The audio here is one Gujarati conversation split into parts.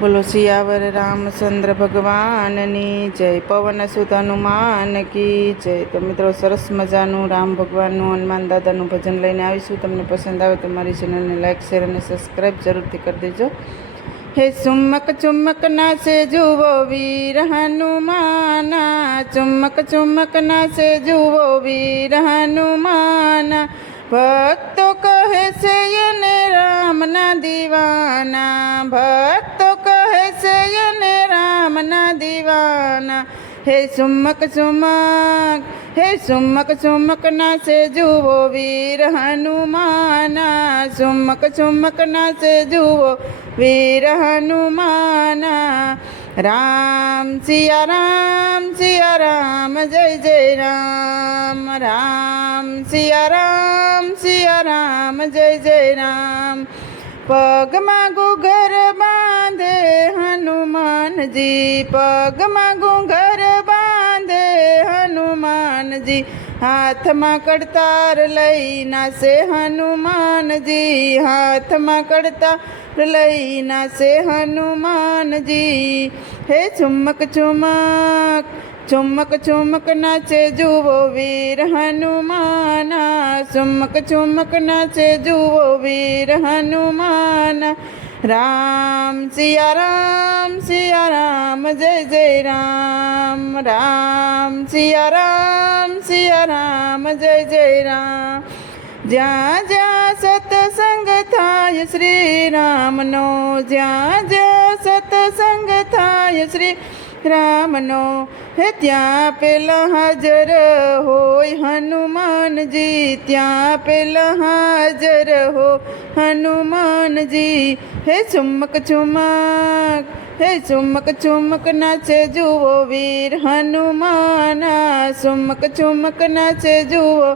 બોલો સિયાવર રામચંદ્ર ભગવાનની જય. પવન સુત હનુમાન કી જય. તો મિત્રો સરસ મજાનું રામ ભગવાનનું હનુમાન દાદાનું ભજન લઈને આવીશું. તમને પસંદ આવે તો મારી ચેનલને લાઇક શેર અને સબસ્ક્રાઈબ જરૂરથી કરી દેજો. હે ચુમ્મક ચુમ્મક નાચે જુઓ વીર હનુમાના. ચુમ્મક ચુમ્મક નાચે જુઓ વીર હનુમાના. ભક્તો કહે છે એને રામના દીવાના. ભક્તો રામના દીવાના, હે સુમક સુમક, હે સુમક સુમક ના સે જુઓ વીર હનુમાના, સુમક સુમક ના સે જુઓ વીર હનુમાના. રામ સિયા રામ સિયા રામ, જય જય રામ રામ સિયા રામ સિયા રામ, જય જય રામ. પગમાં ઘૂઘર હનુમાનજી પગમાં ઘૂંઘર બાંધે હનુમાનજી, હાથમાં કડતાર લઈ નાસે હનુમાનજી, હાથમાં કડતાર લઈ નાસે હનુમાનજી. હે ચુમક ચુમક ચુમક ચુમક નાચે જુઓ વીર હનુમાના, ચુમક ચુમક નાચે જુઓ વીર હનુમાના. રામ સિયા રામ સિયા રામ, જય જય રામ. રામ સિયા રામ સિયા રામ, જય જય રામ. જ્યાં જ્યાં સત્સંગ થાય શ્રી રામનો, જ્યાં જ્યાં સત્સંગ થાય શ્રી રામનો હે ત્યાં પેલા હાજર હોય હનુમાનજી ત્યાં પેલા હાજર હો હનુમાનજી હે ચુમ્મક ચુમ્મક હે ચુમ્મક ચુમ્મક નાચે જુઓ વીર હનુમાના ચુમ્મક ચુમ્મક નાચે જુઓ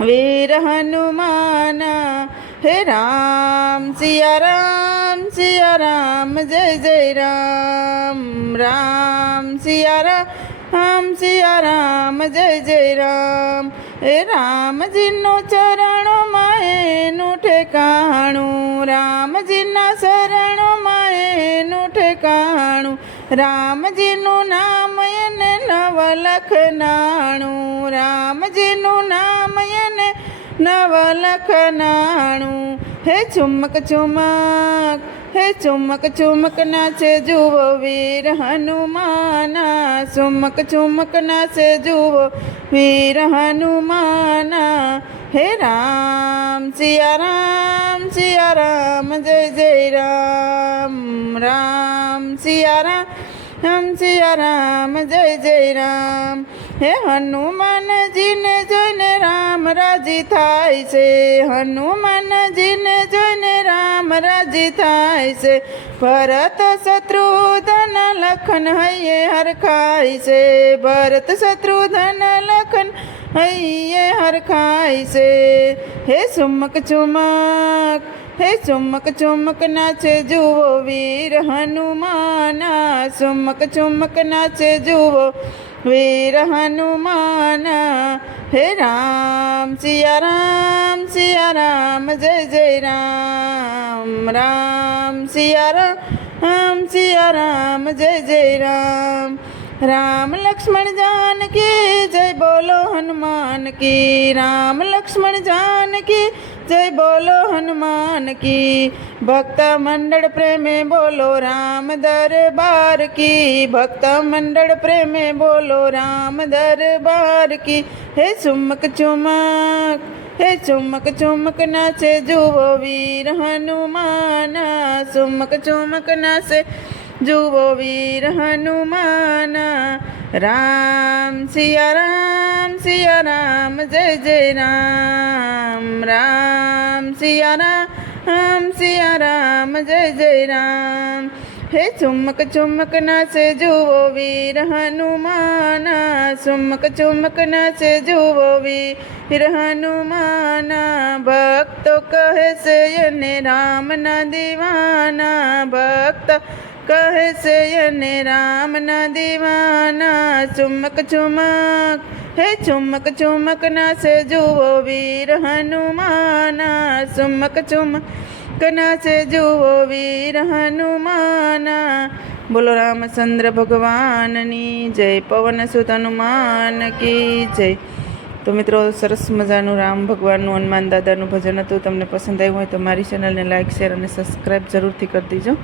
વીર હનુમાના હે રામ સિયા રામ સિયા રામ જય જય રામ રામ સિયા રામ સિયા રામ જય જય રામ એ રામજીનું ચરણમાં એનું ઠેકાણું રામજીના શરણમાં એનું ઠેકાણું રામજીનું નામ એને નવલખનાણું રામજીનું નામ એને નવલખનાણું હે ચુમક ચુમ્મક હે ચુમક ચુમ્મક નાચે જુઓ વીર હનુમાના. ચુમક ચુમ્મક નાચે જુઓ વીર હનુમાના. હે રામ, સિયા રામ સિયા રામ, જય જય રામ. રામ, સિયા રામ રામ સિયા રામ, જય જય રામ. હે હનુમાનજીને જોઈને રામ રાજી થાય છે. હનુમાનજીને જોઈ રાજી થાય છે. ભરત શત્રુધન લખન હૈયે હરખાય છે. ભરત શત્રુધન લખન હૈયે હરખાય છે. હે ચુમક ચુમક, હે ચુમક ચુમક નાચે જુઓ વીર હનુમાના ચુમક ચુમક નાચે જુઓ વીર હનુમાના હે રામ, સિયા રામ સિયા રામ, જય જય રામ. રામ સિયા રામ સિયા રામ, જય જય રામ. રામ લક્ષ્મણ જાનકી, જય બોલો હનુમાન કી. રામ લક્ષ્મણ જાનકી, જય બોલો હનુમાન કી. ભક્ત મંડળ પ્રેમે બોલો રામ દરબાર કી. ભક્ત મંડળ પ્રેમે બોલો રામ દરબાર કી. હે ચુમક ચુમક હે ચુમક ચુમક નાચે જુઓ વીર હનુમાના. ચુમક ચુમક નાચે જુઓ વીર હનુમાના. રામ સિયા રામ સિયા રામ, જય જય રામ. રામ સિયા રામ સિયા રામ, જય જય રામ. હે ચુમક ચુમક નાચે જુઓ વીર હનુમાના ચુમક ચુમક નાચે જુઓ વીર હનુમાના. ભક્તો કહે છે એને રામના દીવાના, ભક્ત કહે છે એને રામના દીવાના. ચુમક ચુમક હે ચુમક ચુમક નાસ જુઓ વીર હનુમાના. ચુમક ચુમક નાસ જુઓ વીર હનુમાના. બોલો રામચંદ્ર ભગવાનની જય, પવન સુત હનુમાન કી જય. તો મિત્રો, સરસ મજાનું રામ ભગવાનનું હનુમાન દાદાનું ભજન હતું. તમને પસંદ આવ્યું હોય તો મારી ચેનલને લાઇક શેર અને સબસ્ક્રાઈબ જરૂરથી કરી દીજો.